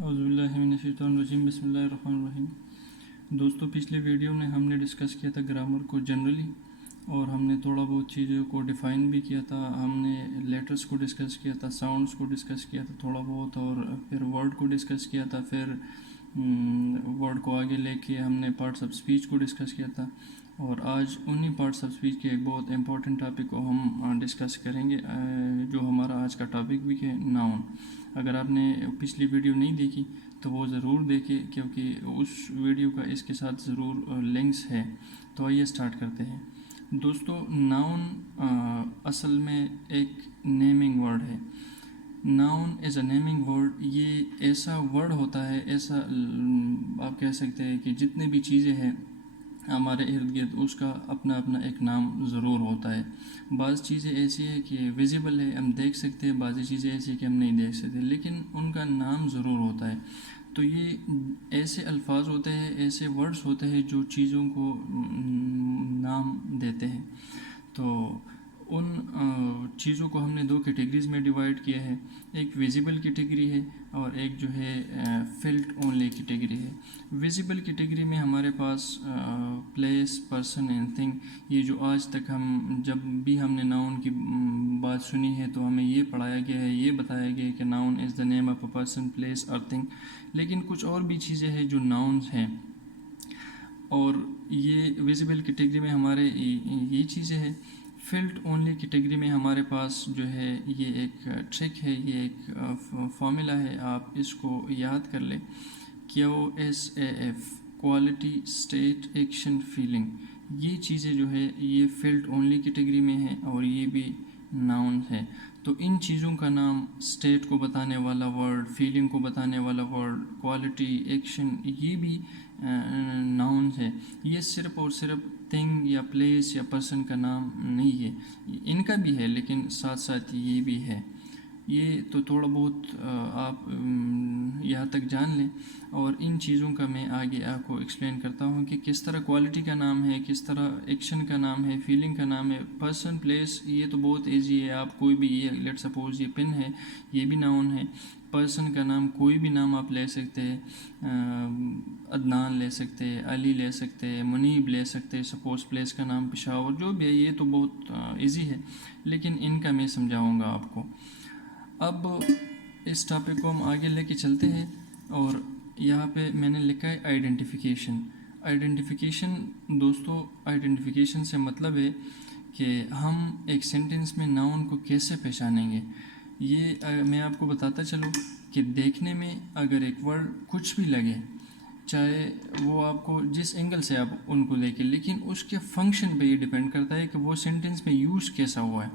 औज़ुबिल्लाहिमिनश्शैतानिर्रजीम बिस्मिल्लाहिर्रहमानिर्रहीम। दोस्तों, पिछले वीडियो में हमने डिस्कस किया था ग्रामर को जनरली, और हमने थोड़ा बहुत चीज़ों को डिफ़ाइन भी किया था। हमने लेटर्स को डिस्कस किया था, साउंड्स को डिस्कस किया था थोड़ा बहुत, और फिर वर्ड को डिस्कस किया था। फिर वर्ड को आगे लेके हमने पार्ट्स ऑफ स्पीच को डिस्कस किया था। और आज उन्हीं पार्ट्स ऑफ स्पीच के एक बहुत इंपॉर्टेंट टॉपिक को हम डिस्कस करेंगे, जो हमारा आज का टॉपिक भी है, नाउन। अगर आपने पिछली वीडियो नहीं देखी तो वो ज़रूर देखें, क्योंकि उस वीडियो का इसके साथ ज़रूर लिंक्स है। तो आइए स्टार्ट करते हैं। दोस्तों, नाउन असल में एक नेमिंग वर्ड है। Noun as a naming word, ये ऐसा वर्ड होता है, ऐसा आप कह सकते हैं कि जितने भी चीज़ें हैं हमारे इर्द गिर्द, उसका अपना अपना एक नाम ज़रूर होता है। बाज़ चीज़ें ऐसी है कि विजिबल है, हम देख सकते हैं, बाज़ चीज़ें ऐसी है कि हम नहीं देख सकते, लेकिन उनका नाम ज़रूर होता है। तो ये ऐसे अल्फाज होते हैं, ऐसे वर्ड्स होते हैं जो चीज़ों को नाम देते हैं। तो उन चीज़ों को हमने दो कैटेगरीज़ में डिवाइड किया है। एक विजिबल कैटेगरी है और एक जो है फिल्ट ओनली कैटेगरी है। विजिबल कैटेगरी में हमारे पास प्लेस, पर्सन एंड थिंग, ये जो आज तक हम जब भी हमने नाउन की बात सुनी है तो हमें ये पढ़ाया गया है, ये बताया गया है कि noun is the name of a person, place और थिंग। लेकिन कुछ और भी चीज़ें हैं जो नाउन्स हैं, और ये विजिबल कैटेगरी में हमारे ये चीज़ें हैं। फिल्ट ओनली कैटेगरी में हमारे पास जो है ये एक ट्रिक है, ये एक फॉर्मूला है, आप इसको याद कर लें। QSAF, quality, state, action, feeling. ये चीज़ें जो है ये फिल्ट ओनली कैटेगरी में है और ये भी नाउन है। तो इन चीज़ों का नाम, स्टेट को बताने वाला वर्ड, फीलिंग को बताने वाला वर्ड, क्वालिटी, एक्शन, ये भी नाउन है। ये सिर्फ और सिर्फ थिंग या प्लेस या पर्सन का नाम नहीं है। इनका भी है, लेकिन साथ साथ ये भी है। ये तो थोड़ा बहुत आप यहाँ तक जान लें, और इन चीज़ों का मैं आगे आपको एक्सप्लेन करता हूँ कि किस तरह क्वालिटी का नाम है, किस तरह एक्शन का नाम है, फीलिंग का नाम है, पर्सन, प्लेस। ये तो बहुत ईजी है। आप कोई भी, ये लेट सपोज ये पेन है, ये भी नाउन है। पर्सन का नाम कोई भी नाम आप ले सकते हैं, अदनान ले सकते हैं, अली ले सकते हैं, मुनीब ले सकते हैं। सपोज प्लेस का नाम पेशावर, जो भी है, ये तो बहुत इजी है, लेकिन इनका मैं समझाऊंगा आपको। अब इस टॉपिक को हम आगे लेके चलते हैं, और यहाँ पे मैंने लिखा है आइडेंटिफिकेशन। आइडेंटिफिकेशन, दोस्तों, आइडेंटिफिकेशन से मतलब है कि हम एक सेंटेंस में नाउन को कैसे पहचानेंगे। ये मैं आपको बताता चलूँ कि देखने में अगर एक वर्ड कुछ भी लगे, चाहे वो आपको जिस एंगल से आप उनको देखें, लेकिन उसके फंक्शन पे ये डिपेंड करता है कि वो सेंटेंस में यूज़ कैसा हुआ है।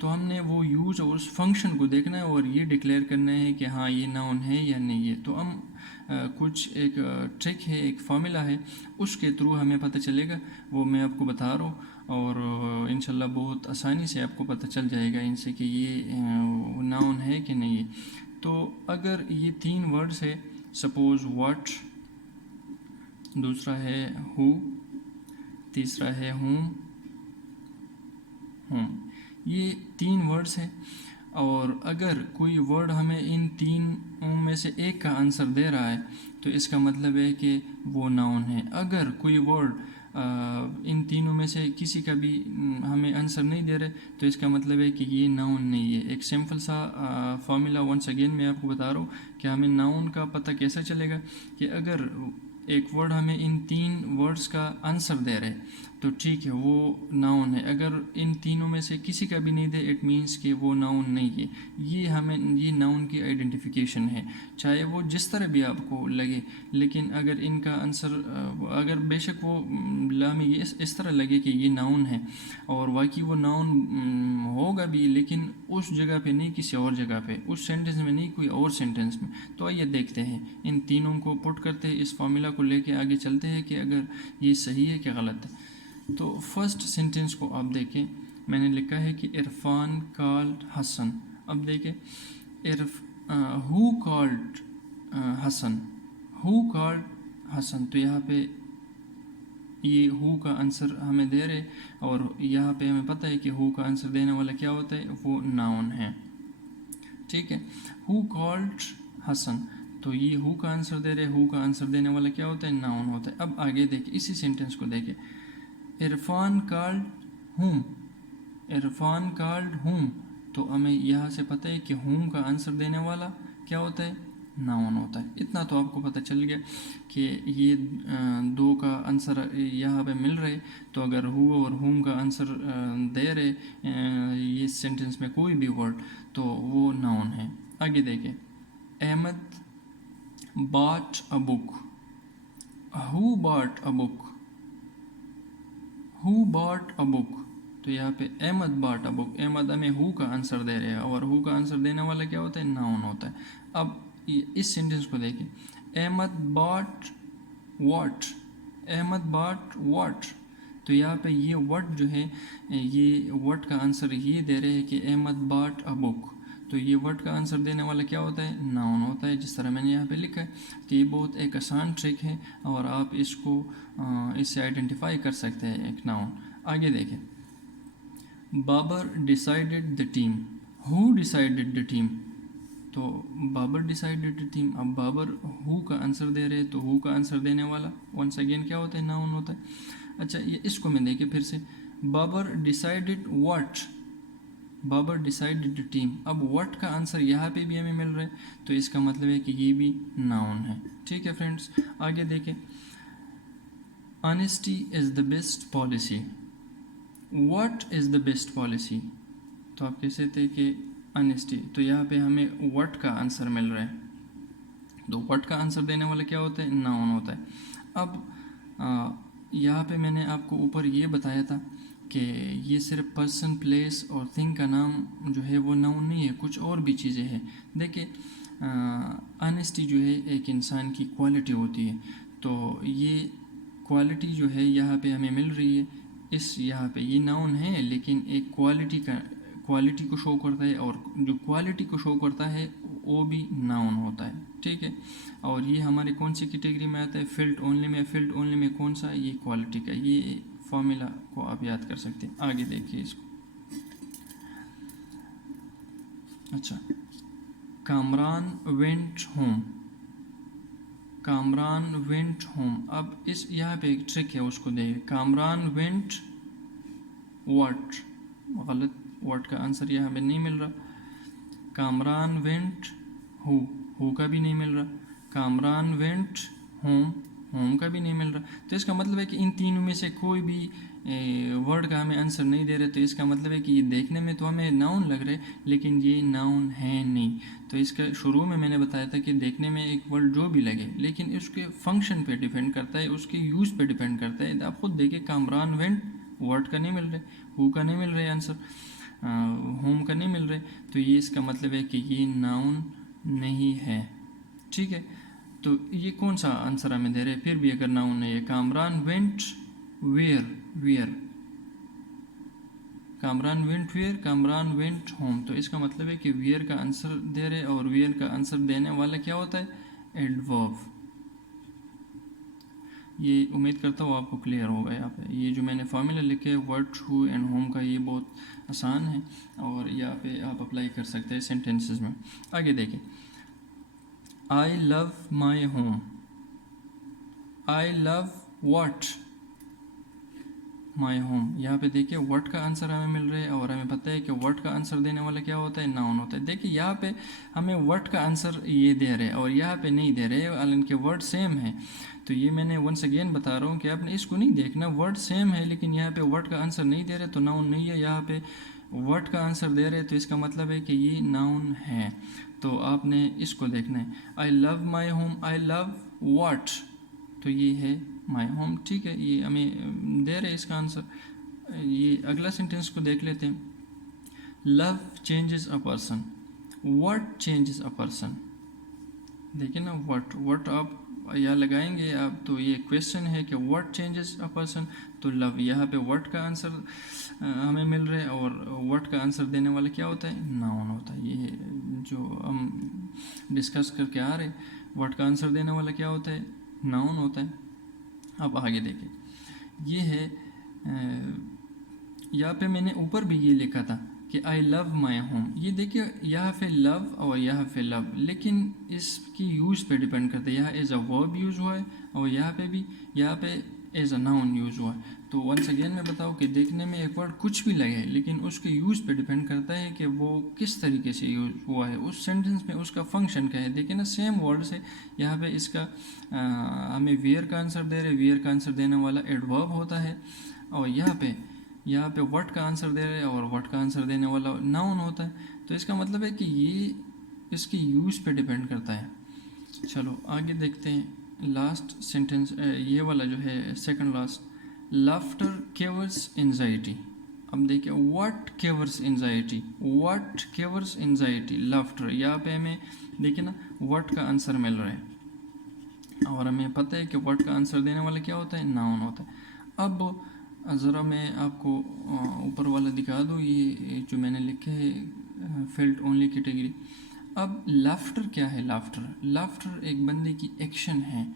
तो हमने वो यूज़ और उस फंक्शन को देखना है और ये डिक्लेयर करना है कि हाँ ये नाउन है या नहीं है। तो हम कुछ एक ट्रिक है, एक फार्मूला है, उसके थ्रू हमें पता चलेगा। वो मैं आपको बता रहा हूँ, और इंशाल्लाह बहुत आसानी से आपको पता चल जाएगा इनसे कि ये नाउन है कि नहीं है। तो अगर ये तीन वर्ड्स है, सपोज व्हाट, दूसरा है हु, तीसरा है होम, ये तीन वर्ड्स हैं। और अगर कोई वर्ड हमें इन तीन में से एक का आंसर दे रहा है तो इसका मतलब है कि वो नाउन है। अगर कोई वर्ड इन तीनों में से किसी का भी हमें आंसर नहीं दे रहे तो इसका मतलब है कि ये नाउन नहीं है। एक सिंपल सा फार्मूला वंस अगेन मैं आपको बता रहा हूँ कि हमें नाउन का पता कैसे चलेगा, कि अगर एक वर्ड हमें इन तीन वर्ड्स का आंसर दे रहे तो ठीक है, वो नाउन है। अगर इन तीनों में से किसी का भी नहीं दे, इट मीन्स कि वो नाउन नहीं है। ये नाउन की आइडेंटिफिकेशन है, चाहे वो जिस तरह भी आपको लगे। लेकिन अगर इनका आंसर, अगर बेशक वो में ये इस तरह लगे कि ये नाउन है, और वाकई वो नाउन होगा भी, लेकिन उस जगह पे नहीं, किसी और जगह पे, उस सेंटेंस में नहीं, कोई और सेंटेंस में। तो आइए देखते हैं, इन तीनों को पुट करते हैं, इस फार्मूला को लेके आगे चलते हैं कि अगर ये सही है कि गलत है। तो फर्स्ट सेंटेंस को आप देखें, मैंने लिखा है कि इरफान कॉल्ड हसन। अब देखें, who called Hasan, who called Hasan. तो यहाँ पे ये हु का आंसर हमें दे रहे, और यहाँ पे हमें पता है कि हु का आंसर देने वाला क्या होता है, वो नाउन है। ठीक है, हु कॉल्ड हसन। तो ये हु का आंसर दे रहे, हु का आंसर देने वाला क्या होता है, नाउन होता है। अब आगे देखिए, इसी सेंटेंस को देखिए, इरफान कॉल्ड हुम, इरफान कॉल्ड हुम, तो हमें यहाँ से पता है कि हुम का आंसर देने वाला क्या होता है, नाउन होता है। इतना तो आपको पता चल गया कि ये दो का आंसर यहाँ पे मिल रहे, तो अगर हु और हुम का आंसर दे रहे ये सेंटेंस में कोई भी वर्ड, तो वो नाउन है। आगे देखें, Ahmad bought a book, who bought a book, who bought a book, तो यहाँ पे Ahmad bought a book, Ahmad हमें हु का आंसर दे रहे हैं और हु का आंसर देने वाला क्या होता है, नाउन होता है। अब इस सेंटेंस को देखिए, Ahmad bought what, Ahmad bought what, तो यहाँ पे ये what जो है, ये what का आंसर ये दे रहे हैं कि अहमद bought a book, तो ये वर्ड का आंसर देने वाला क्या होता है, नाउन होता है, जिस तरह मैंने यहाँ पे लिखा है। तो ये बहुत एक आसान ट्रिक है और आप इसको इससे आइडेंटिफाई कर सकते हैं एक नाउन। आगे देखें, Babar decided the team, who decided the team, तो बाबर डिसाइडेड द टीम। अब बाबर हु का आंसर दे रहे हैं, तो हु का आंसर देने वाला वंस अगेन क्या होता है, नाउन होता है। अच्छा, ये इसको मैं देखे फिर से, Babar decided what, Babar decided the team. अब व्हाट का आंसर यहाँ पे भी हमें मिल रहा है, तो इसका मतलब है कि ये भी नाउन है। ठीक है फ्रेंड्स, आगे देखें, honesty is the best policy, what is the best policy, तो आप कह सकते हैं कि ऑनेस्टी, तो यहाँ पे हमें व्हाट का आंसर मिल रहा है, तो व्हाट का आंसर देने वाला क्या होता है, नाउन होता है। अब यहाँ पे मैंने आपको ऊपर ये बताया था कि ये सिर्फ पर्सन, प्लेस और थिंग का नाम जो है वो नाउन नहीं है, कुछ और भी चीज़ें हैं। देखिए, ऑनेस्टी जो है एक इंसान की क्वालिटी होती है, तो ये क्वालिटी जो है यहाँ पे हमें मिल रही है, इस यहाँ पे ये नाउन है, लेकिन एक क्वालिटी को शो करता है, और जो क्वालिटी को शो करता है वो भी नाउन होता है। ठीक है, और ये हमारे कौन सी कैटेगरी में आता है, फिल्ड ओनली में। फिल्ड ओनली में कौन सा, ये क्वालिटी का, ये फॉर्मूला को आप याद कर सकते हैं। आगे देखिए इसको, अच्छा, Kamran went home, Kamran went home. अब इस यहाँ पे एक ट्रिक है, उसको देखिए, कामरान वेंट व्हाट, गलत, व्हाट का आंसर यहाँ पे नहीं मिल रहा। कामरान वेंट हु का भी नहीं मिल रहा। कामरान वेंट होम, होम का भी नहीं मिल रहा। तो इसका मतलब है कि इन तीनों में से कोई भी वर्ड का हमें आंसर नहीं दे रहे, तो इसका मतलब है कि ये देखने में तो हमें नाउन लग रहे, लेकिन ये नाउन है नहीं। तो इसका शुरू में मैंने बताया था कि देखने में एक वर्ड जो भी लगे, लेकिन उसके फंक्शन पे डिपेंड करता है, उसके यूज़ पे डिपेंड करता है। आप खुद देखिए, कामरान वेंट वर्ड का नहीं मिल रहे, हु का नहीं मिल रहे आंसर, होम का नहीं मिल रहे, तो ये इसका मतलब है कि ये नाउन नहीं है। ठीक है, तो ये कौन सा आंसर हमें दे रहे हैं, फिर भी अगर नाउन नहीं है। Kamran went where, Kamran went where, Kamran went home, तो इसका मतलब है कि वेयर का आंसर दे रहे, और वेयर का आंसर देने वाला क्या होता है, एडवर्ब। ये उम्मीद करता हूँ आपको क्लियर होगा। यहाँ पे ये जो मैंने फॉर्मूला लिखे हैं वर्ड, हु एंड होम का, ये बहुत आसान है और यहाँ पे आप अप्लाई कर सकते हैं सेंटेंसेस में। आगे देखिए, I love my home, I love what, my home. यहाँ पे देखिए, व्हाट का आंसर हमें मिल रहा है, और हमें पता है कि व्हाट का आंसर देने वाला क्या होता है, नाउन होता है। देखिए, यहाँ पे हमें व्हाट का आंसर ये दे रहे हैं और यहाँ पे नहीं दे रहे, हालांकि वर्ड सेम है। तो ये मैंने वंस अगेन बता रहा हूँ कि आपने इसको नहीं देखना, वर्ड सेम है, लेकिन यहाँ पे व्हाट का आंसर नहीं दे रहे तो नाउन नहीं है। यहाँ पे व्हाट का आंसर दे रहे, तो इसका मतलब है कि ये नाउन है। तो आपने इसको देखना है, I love my home, I love what, तो ये है माई होम। ठीक है, ये हमें दे रहे इसका आंसर। ये अगला सेंटेंस को देख लेते हैं, love changes a person, what changes a person. देखिए ना, व्हाट आप यहाँ लगाएंगे आप, तो ये क्वेश्चन है कि व्हाट चेंजेस अ पर्सन, तो लव, यहाँ पे व्हाट का आंसर हमें मिल रहा है, और व्हाट का आंसर देने वाला क्या होता है, नाउन होता है। ये जो हम डिस्कस करके आ रहे, व्हाट का आंसर देने वाला क्या होता है, नाउन होता है। अब आगे देखिए, ये है, यहाँ पे मैंने ऊपर भी ये लिखा था कि आई लव माई होम। ये देखिए यहाँ पे लव और यहाँ पे लव, लेकिन इसकी यूज़ पे डिपेंड करता है। यहाँ एज अ वर्ब यूज़ हुआ है और यहाँ पे भी, यहाँ पे एज अ नाउन यूज़ हुआ है। तो वंस अगेन मैं बताऊँ कि देखने में एक वर्ड कुछ भी लगे, लेकिन उसके यूज़ पे डिपेंड करता है कि वो किस तरीके से यूज़ हुआ है, उस सेंटेंस में उसका फंक्शन क्या है। देखिए ना, सेम वर्ड से यहाँ पे इसका हमें वेयर का आंसर दे रहे, वेयर का आंसर देने वाला एडवर्ब होता है, और यहाँ पे व्हाट का आंसर दे रहे हैं और व्हाट का आंसर देने वाला नाउन होता है। तो इसका मतलब है कि ये इसकी यूज़ पे डिपेंड करता है। चलो आगे देखते हैं लास्ट सेंटेंस, ये वाला जो है second last, laughter cures anxiety. अब देखिए what cures anxiety, what cures anxiety, laughter. यहाँ पे हमें देखिए ना व्हाट का आंसर मिल रहा है और हमें पता है कि व्हाट का आंसर देने वाला क्या होता है, नाउन होता है। अब ज़रा मैं आपको ऊपर वाला दिखा दूँ, ये जो मैंने लिखे है फेल्ट ओनली कैटेगरी। अब लाफ्टर क्या है, लाफ्टर एक बंदे की एक्शन है।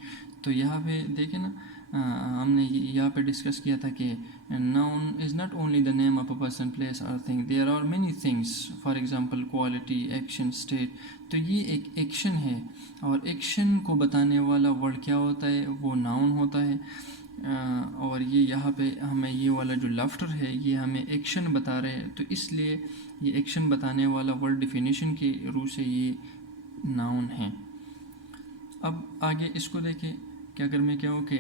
तो यहाँ पे देखिए ना, हमने यहाँ पे डिस्कस किया था कि noun is not only the name of a person, place और thing, there are many things, for example quality, action, state. तो ये एक एक्शन है और एक्शन को बताने वाला वर्ड क्या होता है, वो नाउन होता है। और ये यहाँ पे हमें ये वाला जो लाफ्टर है ये हमें एक्शन बता रहे हैं, तो इसलिए ये एक्शन बताने वाला वर्ड डेफिनेशन के रूप से ये नाउन है। अब आगे इसको देखें कि अगर मैं कहूँ कि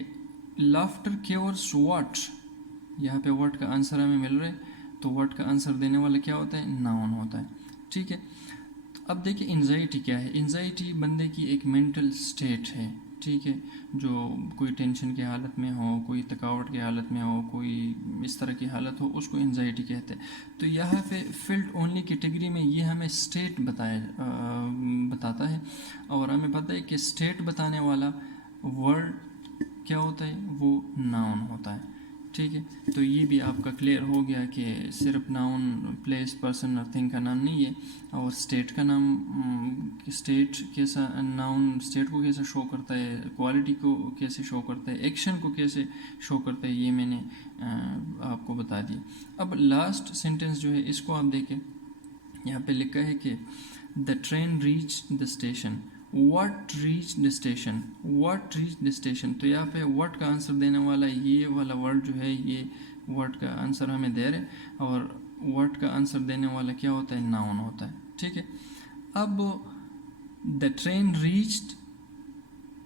लाफ्टर केवर्स व्हाट, यहाँ पे व्हाट का आंसर हमें मिल रहा है, तो व्हाट का आंसर देने वाला क्या होता है, नाउन होता है। ठीक है, अब देखिए एंजाइटी क्या है। एंजाइटी बंदे की एक मेंटल स्टेट है, ठीक है, जो कोई टेंशन की हालत में हो, कोई थकावट की हालत में हो, कोई इस तरह की हालत हो, उसको एंजाइटी कहते हैं। तो यहाँ पे फेल्ट ओनली कैटेगरी में ये हमें स्टेट बताता है, और हमें पता है कि स्टेट बताने वाला वर्ड क्या होता है, वो नाउन होता है। ठीक है, तो ये भी आपका क्लियर हो गया कि सिर्फ नाउन प्लेस, पर्सन और थिंग का नाम नहीं है, और स्टेट का नाम, स्टेट कैसा, नाउन स्टेट को कैसे शो करता है, क्वालिटी को कैसे शो करता है, एक्शन को कैसे शो करता है, ये मैंने आपको बता दिया। अब लास्ट सेंटेंस जो है इसको आप देखें, यहाँ पे लिखा है कि the train reach the station, what reach the station, what reach the station. तो यहाँ पे व्हाट का आंसर देने वाला ये वाला वर्ड जो है, ये व्हाट का आंसर हमें दे रहे, और व्हाट का आंसर देने वाला क्या होता है, नाउन होता है। ठीक है, अब the train reached,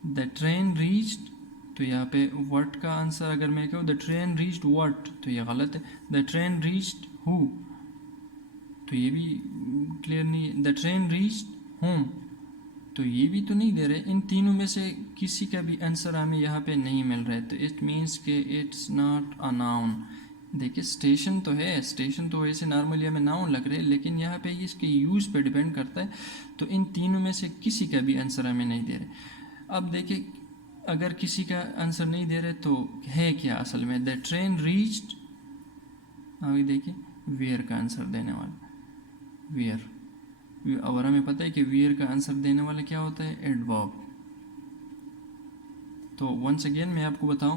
the train reached, तो यहाँ पे व्हाट का आंसर अगर मैं कहूँ द ट्रेन रीच्ड व्हाट, तो ये गलत है। द ट्रेन रीच्ड हु, तो ये भी क्लियर नहीं है। द ट्रेन रीच्ड होम, तो ये भी तो नहीं दे रहे। इन तीनों में से किसी का भी आंसर हमें यहाँ पे नहीं मिल रहा है, तो इट मीन्स के इट्स नॉट अ नाउन। देखिए स्टेशन तो है, स्टेशन तो वैसे नॉर्मली हमें नाउन लग रहे हैं, लेकिन यहाँ पे इसके यूज़ पे डिपेंड करता है। तो इन तीनों में से किसी का भी आंसर हमें नहीं दे रहे। अब देखिए अगर किसी का आंसर नहीं दे रहे तो है क्या असल में, द ट्रेन रीच्ड, अभी देखिए वेयर का आंसर देने वाला, वेयर, और हमें पता है कि वेयर का आंसर देने वाला क्या होता है, एडवर्ब। तो वंस अगेन मैं आपको बताऊं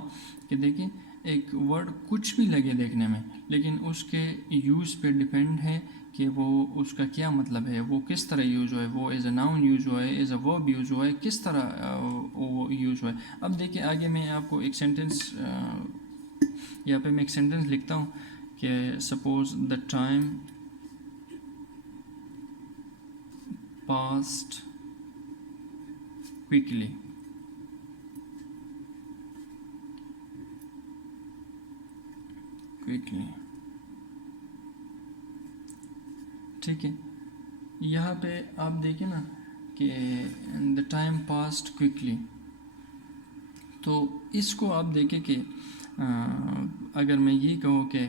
कि देखिए एक वर्ड कुछ भी लगे देखने में, लेकिन उसके यूज़ पे डिपेंड है कि वो उसका क्या मतलब है, वो किस तरह यूज हुआ है, वो एज अ नाउन यूज हुआ है, एज अ वर्ब यूज हुआ है, किस तरह वो यूज हुआ है। अब देखिए आगे मैं आपको एक सेंटेंस, यहाँ पे मैं एक सेंटेंस लिखता हूँ कि suppose the time passed quickly, ठीक है। यहाँ पे आप देखिए ना कि द टाइम पास्ड क्विकली, तो इसको आप देखें कि अगर मैं ये कहूँ कि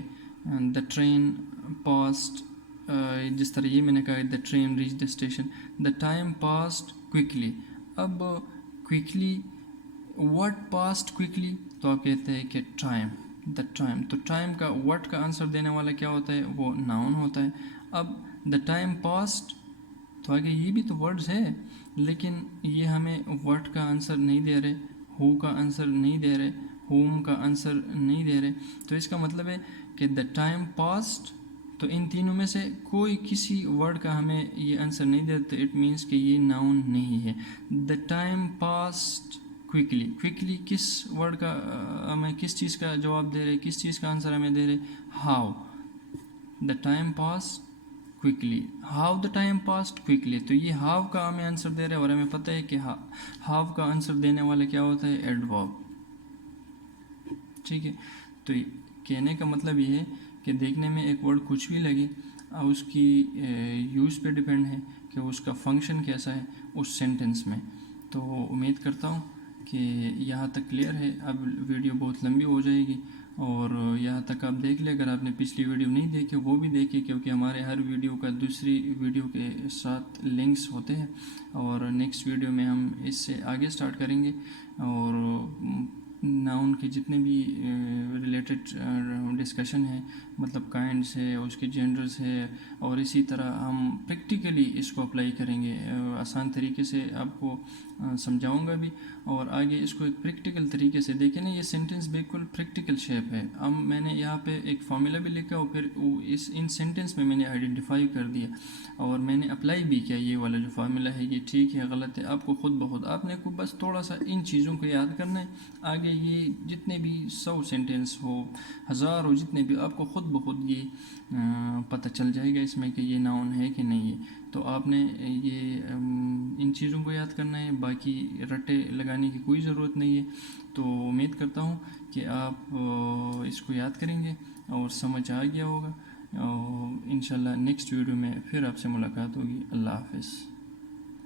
द ट्रेन पास्ड, जिस तरह ये मैंने कहा the train reach the station, the time passed quickly. अब क्विकली, व्हाट पास्ड क्विकली, तो आप कहते हैं कि टाइम, द टाइम। तो टाइम का व्हाट का आंसर देने वाला क्या होता है, वो नाउन होता है। अब द टाइम पास्ड, तो आगे ये भी तो वर्ड्स है, लेकिन ये हमें व्हाट का आंसर नहीं दे रहे, हु का आंसर नहीं दे रहे, होम का आंसर नहीं दे रहे। तो इसका मतलब है कि द टाइम पास्ड तो इन तीनों में से कोई किसी वर्ड का हमें ये आंसर नहीं देते, इट मीन्स कि ये नाउन नहीं है। The time passed quickly, quickly किस वर्ड का हमें किस चीज़ का जवाब दे रहे, किस चीज़ का आंसर हमें दे रहे, how. The time pass quickly, how the time passed quickly, तो ये हाउ का हमें आंसर दे रहे हैं और हमें पता है कि हाउ का आंसर देने वाला क्या होता है, एडवर्ब। ठीक है, तो कहने का मतलब ये है कि देखने में एक वर्ड कुछ भी लगे, उसकी यूज़ पे डिपेंड है कि उसका फंक्शन कैसा है उस सेंटेंस में। तो उम्मीद करता हूँ कि यहाँ तक क्लियर है। अब वीडियो बहुत लंबी हो जाएगी और यहाँ तक आप देख ले, अगर आपने पिछली वीडियो नहीं देखी वो भी देखिए, क्योंकि हमारे हर वीडियो का दूसरी वीडियो के साथ लिंक्स होते हैं और नेक्स्ट वीडियो में हम इससे आगे स्टार्ट करेंगे और नाउन के जितने भी रिलेटेड डिस्कशन है, मतलब काइंड्स है, उसके जेंडर्स है, और इसी तरह हम प्रैक्टिकली इसको अप्लाई करेंगे। आसान तरीके से आपको समझाऊंगा भी और आगे इसको एक प्रैक्टिकल तरीके से देखें ना। ये सेंटेंस बिल्कुल प्रैक्टिकल शेप है। अब मैंने यहाँ पे एक फार्मूला भी लिखा और फिर इन सेंटेंस में मैंने आइडेंटिफाई कर दिया और मैंने अप्लाई भी किया। ये वाला जो फार्मूला है ये ठीक है गलत है आपको खुद ब खुद, आपने को बस थोड़ा सा इन चीज़ों को याद करना है। आगे ये जितने भी 100 सेंटेंस हो, 1000 हो, जितने भी, आपको खुद ब खुद ये पता चल जाएगा इसमें कि ये नाउन है कि नहीं है। तो आपने ये इन चीज़ों को याद करना है, बाकी रटे लगाने की कोई ज़रूरत नहीं है। तो उम्मीद करता हूँ कि आप इसको याद करेंगे और समझ आ गया होगा और इंशाल्लाह नेक्स्ट वीडियो में फिर आपसे मुलाकात होगी। अल्लाह हाफ़िज़।